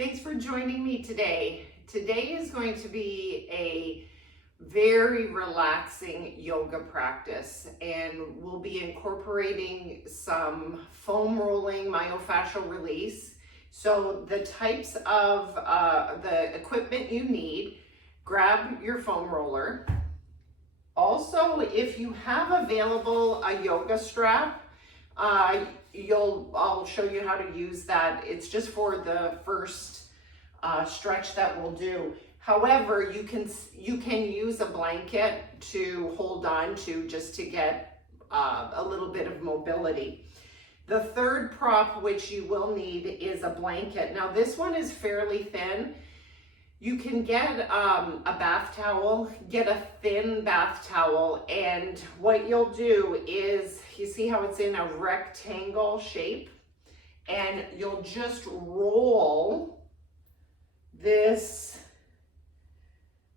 Thanks for joining me today. Today is going to be a very relaxing yoga practice, and we'll be incorporating some foam rolling, myofascial release. So the types of the equipment you need, grab your foam roller. Also, if you have available a yoga strap, I'll show you how to use that. It's just for the first stretch that we'll do. However, you can use a blanket to hold on to just to get a little bit of mobility. The third prop which you will need is a blanket. Now this one is fairly thin. You can get a bath towel, get a thin bath towel, and what you'll do is, you see how it's in a rectangle shape? And you'll just roll this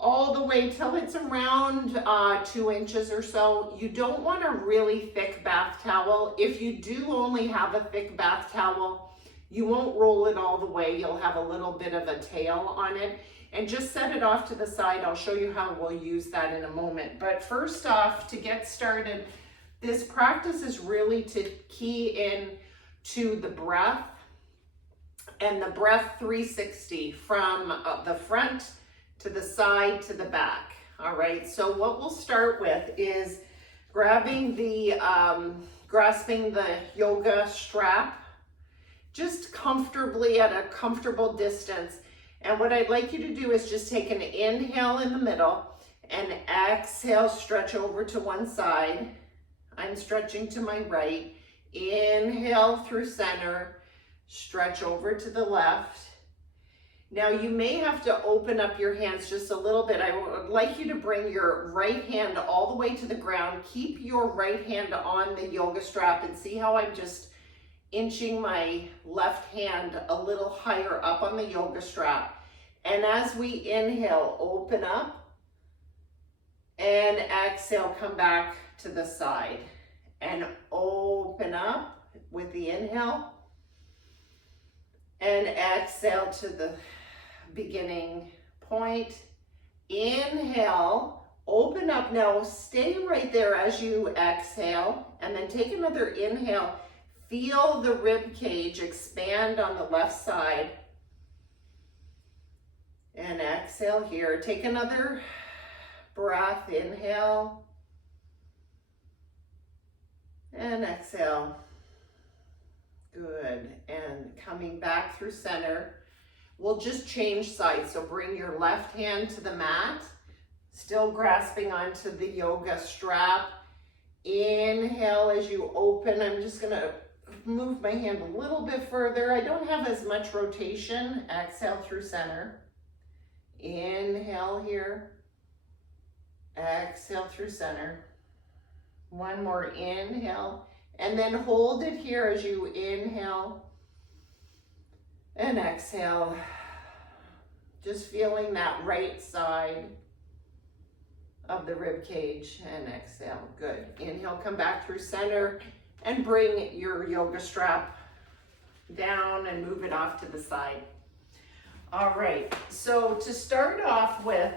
all the way till it's around 2 inches or so. You don't want a really thick bath towel. If you do only have a thick bath towel, you won't roll it all the way. You'll have a little bit of a tail on it, and just set it off to the side. I'll show you how we'll use that in a moment. But first off, to get started, this practice is really to key in to the breath, and the breath 360 from the front to the side to the back. All right, so what we'll start with is grasping the yoga strap just comfortably at a comfortable distance. And what I'd like you to do is just take an inhale in the middle and exhale, stretch over to one side. I'm stretching to my right. Inhale through center, stretch over to the left. Now you may have to open up your hands just a little bit. I would like you to bring your right hand all the way to the ground. Keep your right hand on the yoga strap, and see how I'm just inching my left hand a little higher up on the yoga strap. And as we inhale, open up, and exhale, come back to the side and open up with the inhale, and exhale to the beginning point. Inhale, open up. Now stay right there as you exhale, and then take another inhale. Feel the rib cage expand on the left side, and exhale here. Take another breath. Inhale and exhale. Good. And coming back through center, we'll just change sides. So bring your left hand to the mat, still grasping onto the yoga strap. Inhale as you open. I'm just gonna move my hand a little bit further. I don't have as much rotation. Exhale through center. Inhale here. Exhale through center. One more inhale, and then hold it here as you inhale and exhale. Just feeling that right side of the rib cage, and exhale. Good. Inhale, come back through center, and bring your yoga strap down and move it off to the side. All right, so to start off with,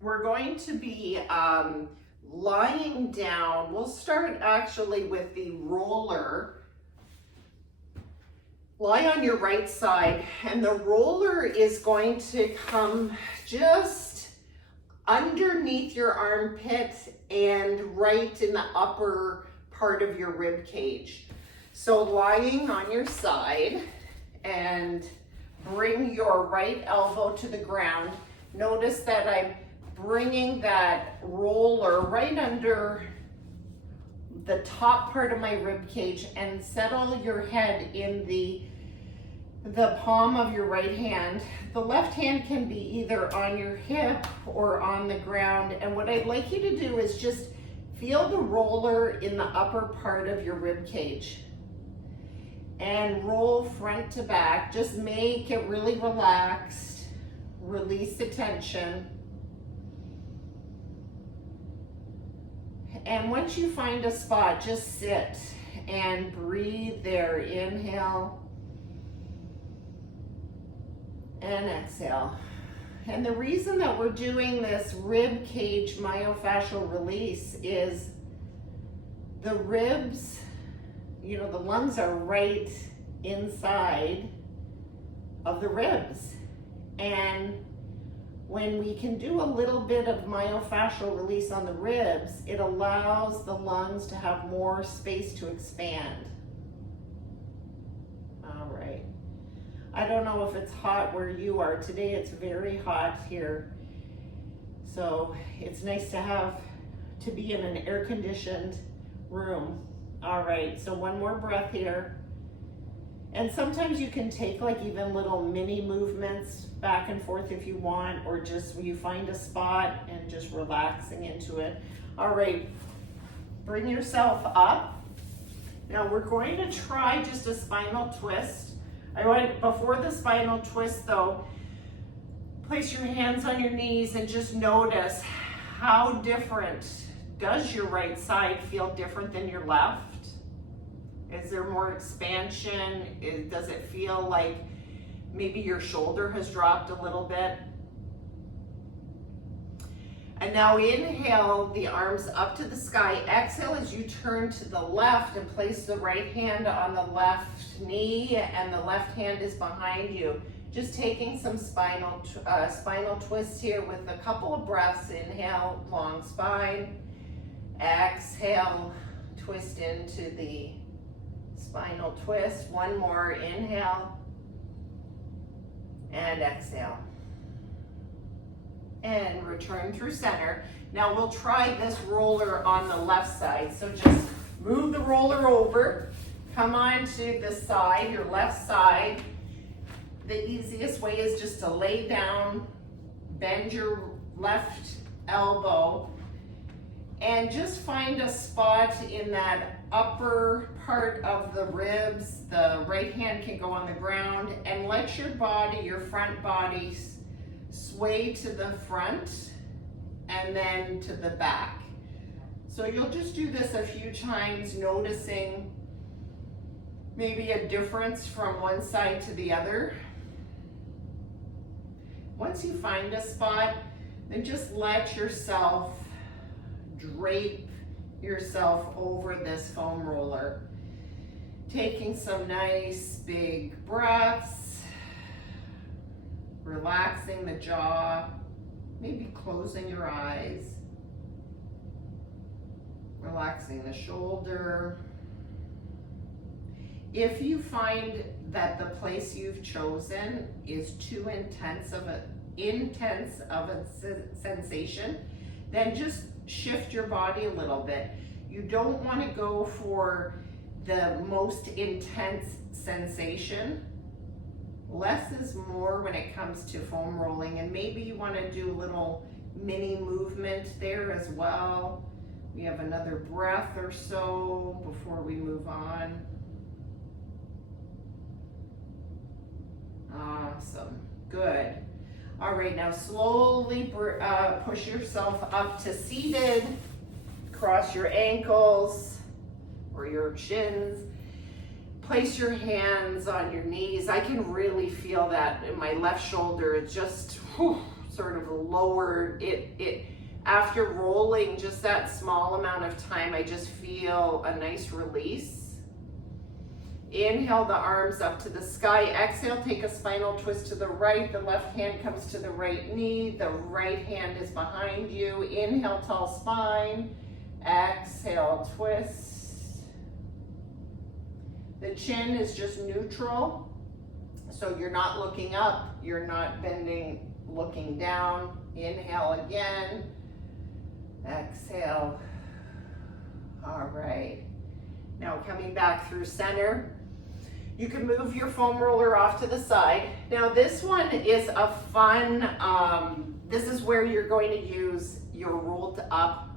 we're going to be lying down. We'll start actually with the roller. Lie on your right side, and the roller is going to come just underneath your armpit and right in the upper part of your rib cage. So lying on your side, and bring your right elbow to the ground. Notice that I'm bringing that roller right under the top part of my rib cage, and settle your head in the palm of your right hand. The left hand can be either on your hip or on the ground. And what I'd like you to do is just feel the roller in the upper part of your rib cage, and roll front to back. Just make it really relaxed. Release the tension. And once you find a spot, just sit and breathe there. Inhale And exhale. And the reason that we're doing this rib cage myofascial release is the ribs, you know, the lungs are right inside of the ribs. And when we can do a little bit of myofascial release on the ribs, it allows the lungs to have more space to expand. All right. I don't know if it's hot where you are. Today it's very hot here. So it's nice to be in an air-conditioned room. All right, so one more breath here. And sometimes you can take like even little mini movements back and forth if you want, or just you find a spot and just relaxing into it. All right, bring yourself up. Now we're going to try just a spinal twist. Before the spinal twist though, place your hands on your knees and just notice how different does your right side feel different than your left? Is there more expansion? Does it feel like maybe your shoulder has dropped a little bit? And now inhale the arms up to the sky. Exhale as you turn to the left and place the right hand on the left knee and the left hand is behind you. Just taking some spinal twist here with a couple of breaths. Inhale, long spine. Exhale, twist into the spinal twist. One more, inhale and exhale. And return through center. Now we'll try this roller on the left side. So just move the roller over, come on to the side, your left side. The easiest way is just to lay down, bend your left elbow, and just find a spot in that upper part of the ribs. The right hand can go on the ground, and let your body, your front body, sway to the front and then to the back. So you'll just do this a few times, noticing maybe a difference from one side to the other. Once you find a spot, then just let yourself drape yourself over this foam roller. Taking some nice big breaths. Relaxing the jaw, maybe closing your eyes. Relaxing the shoulder. If you find that the place you've chosen is too intense of a sensation, then just shift your body a little bit. You don't want to go for the most intense sensation. Less is more when it comes to foam rolling, and maybe you want to do a little mini movement there as well. We have another breath or so before we move on. Awesome, good. All right, now slowly push yourself up to seated. Cross your ankles or your shins. Place your hands on your knees. I can really feel that in my left shoulder. It's just sort of lowered. It after rolling just that small amount of time, I just feel a nice release. Inhale the arms up to the sky. Exhale, take a spinal twist to the right. The left hand comes to the right knee. The right hand is behind you. Inhale, tall spine. Exhale, twist. The chin is just neutral, so you're not looking up, you're not bending, looking down. Inhale again, exhale. All right, now coming back through center. You can move your foam roller off to the side. Now this one is a fun, this is where you're going to use your rolled up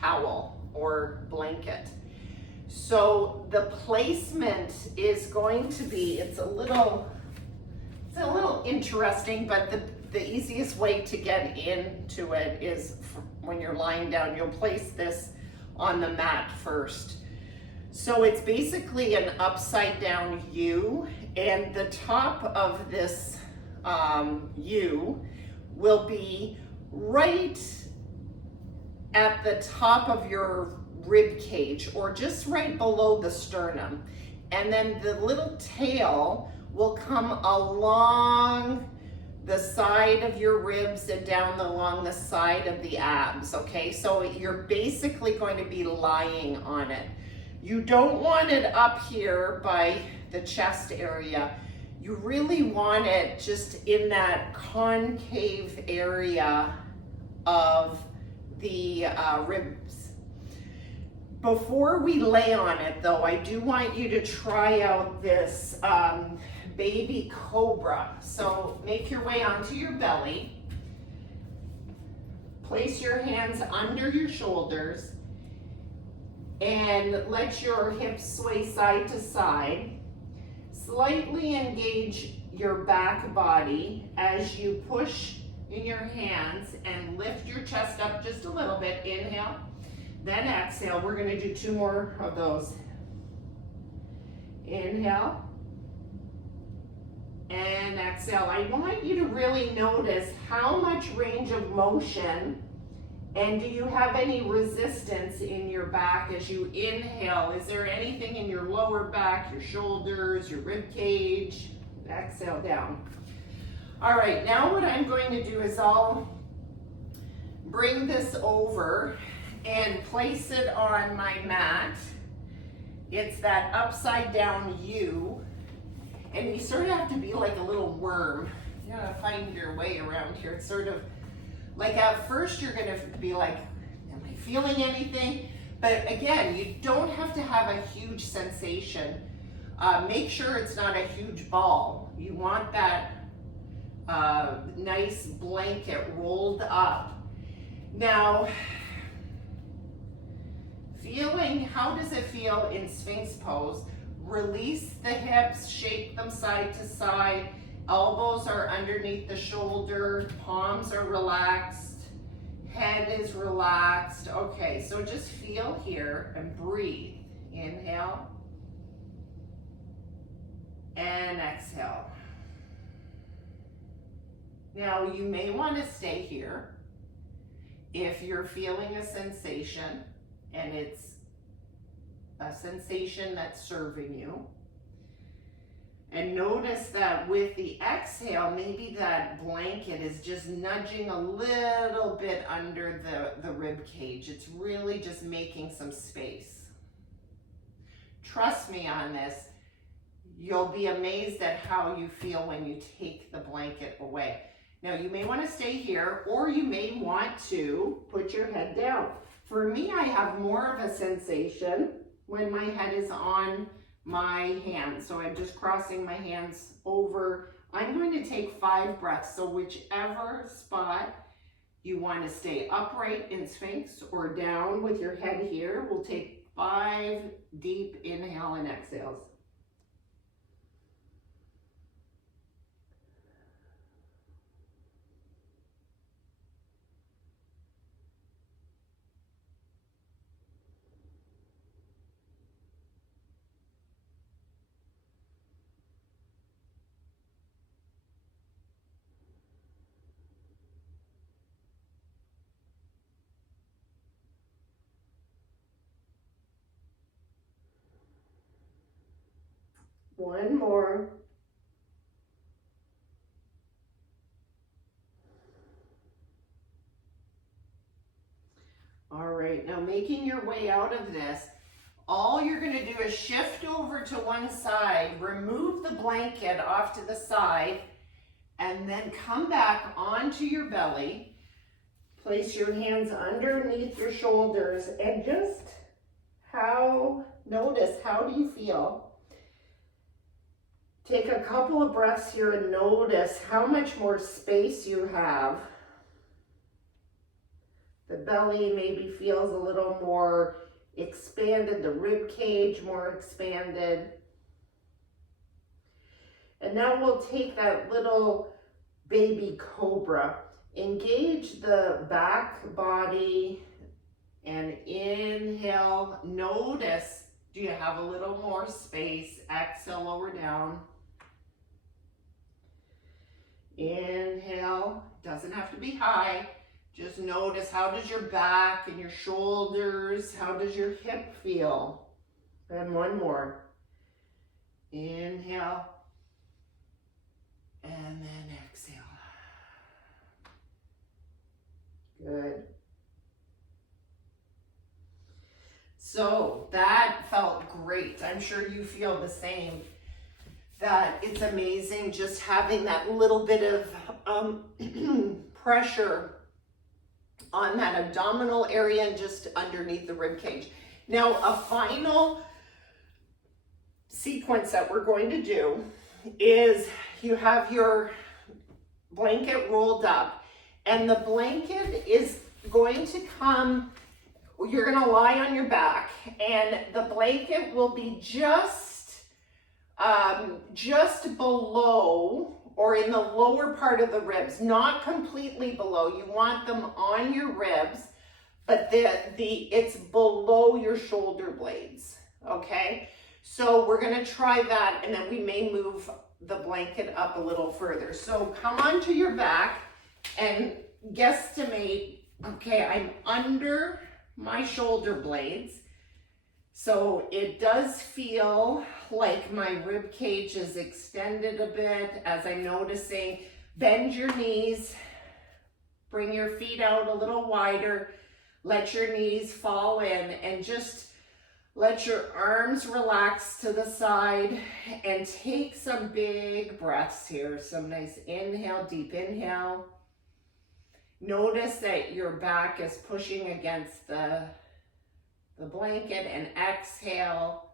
towel or blanket. So the placement is going to be, it's a little interesting, but the easiest way to get into it is when you're lying down, you'll place this on the mat first. So it's basically an upside down U, and the top of this U will be right at the top of your rib cage, or just right below the sternum. And then the little tail will come along the side of your ribs and down along the side of the abs, okay? So you're basically going to be lying on it. You don't want it up here by the chest area. You really want it just in that concave area of the ribs. Before we lay on it though, I do want you to try out this baby cobra. So make your way onto your belly. Place your hands under your shoulders and let your hips sway side to side. Slightly engage your back body as you push in your hands and lift your chest up just a little bit. Inhale, then exhale. We're going to do 2 more of those. Inhale and exhale. I want you to really notice how much range of motion, and do you have any resistance in your back as you inhale? Is there anything in your lower back, your shoulders, your rib cage? Exhale down. All right, now what I'm going to do is I'll bring this over and place it on my mat. It's that upside down U, and you sort of have to be like a little worm. You gotta find your way around here. It's sort of like at first you're gonna be like, am I feeling anything? But again, you don't have to have a huge sensation. Make sure it's not a huge ball. You want that nice blanket rolled up. Now, how does it feel in Sphinx pose? Release the hips, shake them side to side. Elbows are underneath the shoulder, palms are relaxed, head is relaxed. Okay, so just feel here and breathe. Inhale and exhale. Now you may want to stay here if you're feeling a sensation and it's a sensation that's serving you. And notice that with the exhale, maybe that blanket is just nudging a little bit under the rib cage. It's really just making some space. Trust me on this. You'll be amazed at how you feel when you take the blanket away. Now you may want to stay here, or you may want to put your head down. For me, I have more of a sensation when my head is on my hands. So I'm just crossing my hands over. I'm going to take 5 breaths. So whichever spot you want to stay upright in Sphinx or down with your head here, we'll take 5 deep inhale and exhales. One more. All right, now making your way out of this, all you're going to do is shift over to one side, remove the blanket off to the side, and then come back onto your belly. Place your hands underneath your shoulders and just notice how do you feel? Take a couple of breaths here and notice how much more space you have. The belly maybe feels a little more expanded, the rib cage more expanded. And now we'll take that little baby cobra. Engage the back body and inhale. Notice, do you have a little more space? Exhale, lower down. Inhale, doesn't have to be high. Just notice, how does your back and your shoulders, how does your hip feel? And one more. Inhale. And then exhale. Good. So that felt great. I'm sure you feel the same. That it's amazing just having that little bit of pressure on that abdominal area and just underneath the rib cage. Now, a final sequence that we're going to do is you have your blanket rolled up, and the blanket is going to come, you're going to lie on your back, and the blanket will be just below or in the lower part of the ribs, not completely below. You want them on your ribs, but it's below your shoulder blades, okay? So we're gonna try that, and then we may move the blanket up a little further. So come onto your back and guesstimate, okay, I'm under my shoulder blades. So it does feel like my rib cage is extended a bit as I'm noticing. Bend your knees, bring your feet out a little wider, let your knees fall in, and just let your arms relax to the side, and take some big breaths here. Some nice inhale, deep inhale. Notice that your back is pushing against the blanket, and exhale,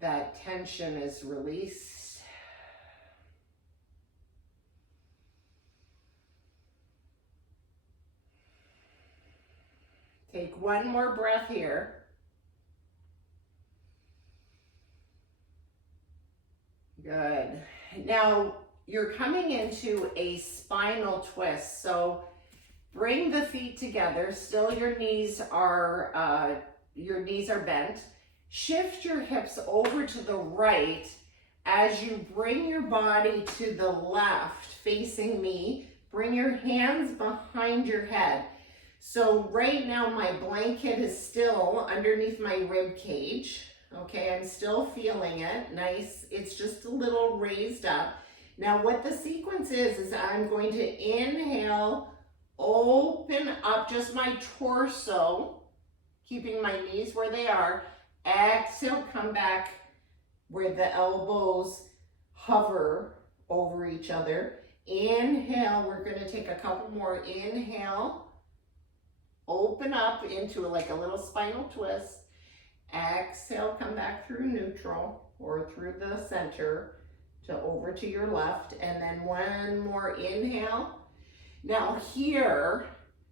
that tension is released. Take one more breath here. Good. Now you're coming into a spinal twist. So bring the feet together. Still your knees are bent. Shift your hips over to the right as you bring your body to the left, facing me. Bring your hands behind your head. So right now my blanket is still underneath my rib cage. Okay, I'm still feeling it. Nice. It's just a little raised up. Now what the sequence is I'm going to inhale, open up just my torso, keeping my knees where they are. Exhale, come back where the elbows hover over each other. Inhale, we're going to take a couple more. Inhale, open up into like a little spinal twist. Exhale, come back through neutral or through the center to over to your left. And then one more inhale. Now here,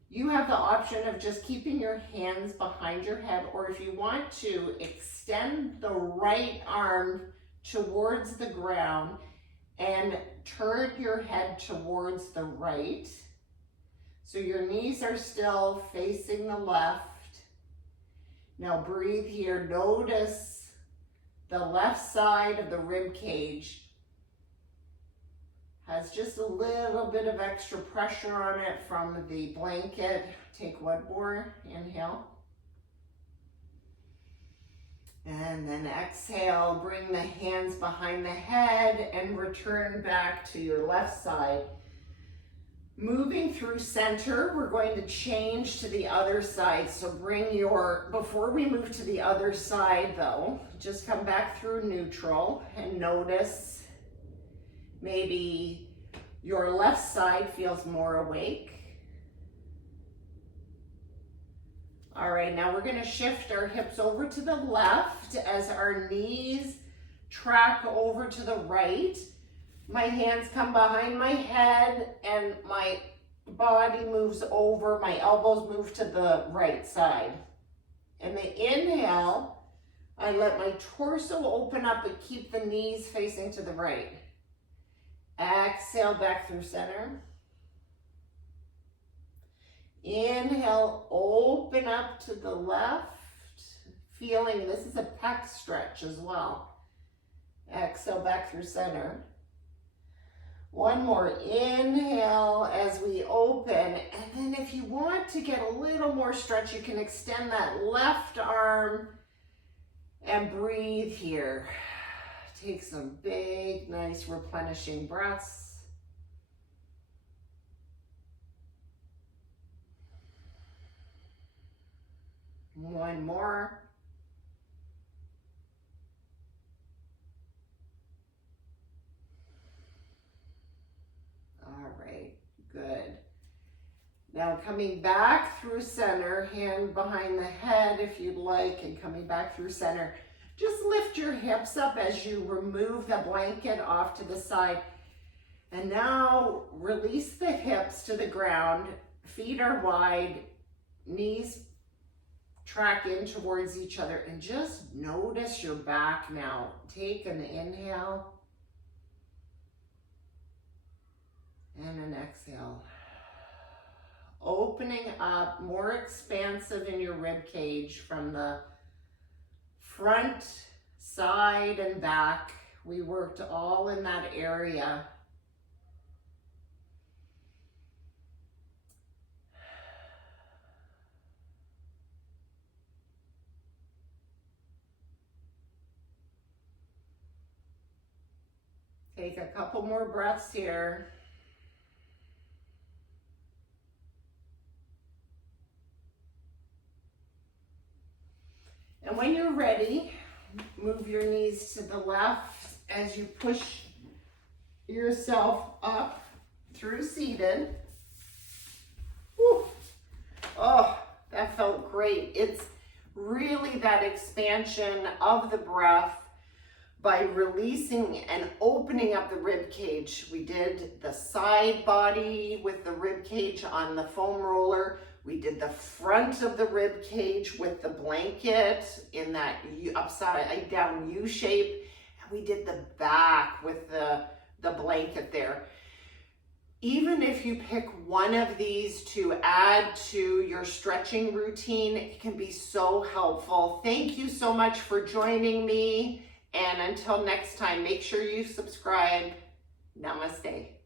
you have the option of just keeping your hands behind your head, or if you want to, extend the right arm towards the ground and turn your head towards the right. So your knees are still facing the left. Now breathe here. Notice the left side of the rib cage has just a little bit of extra pressure on it from the blanket. Take one more, inhale. And then exhale, bring the hands behind the head and return back to your left side. Moving through center, we're going to change to the other side. So before we move to the other side though, just come back through neutral and notice maybe your left side feels more awake. All right, now we're gonna shift our hips over to the left as our knees track over to the right. My hands come behind my head and my body moves over, my elbows move to the right side. And the inhale, I let my torso open up but keep the knees facing to the right. Exhale back through center. Inhale, open up to the left. Feeling this is a pec stretch as well. Exhale back through center. One more inhale as we open. And then if you want to get a little more stretch, you can extend that left arm and breathe here. Take some big, nice replenishing breaths. One more. All right, good. Now coming back through center, hand behind the head if you'd like, and coming back through center. Just lift your hips up as you remove the blanket off to the side. And now release the hips to the ground. Feet are wide, knees track in towards each other, and just notice your back now. Take an inhale and an exhale. Opening up, more expansive in your rib cage from the front, side, and back. We worked all in that area. Take a couple more breaths here. And when you're ready, move your knees to the left as you push yourself up through seated. Whew. Oh, that felt great. It's really that expansion of the breath by releasing and opening up the rib cage. We did the side body with the rib cage on the foam roller. We did the front of the rib cage with the blanket in that upside down U shape. And we did the back with the blanket there. Even if you pick one of these to add to your stretching routine, it can be so helpful. Thank you so much for joining me. And until next time, make sure you subscribe. Namaste.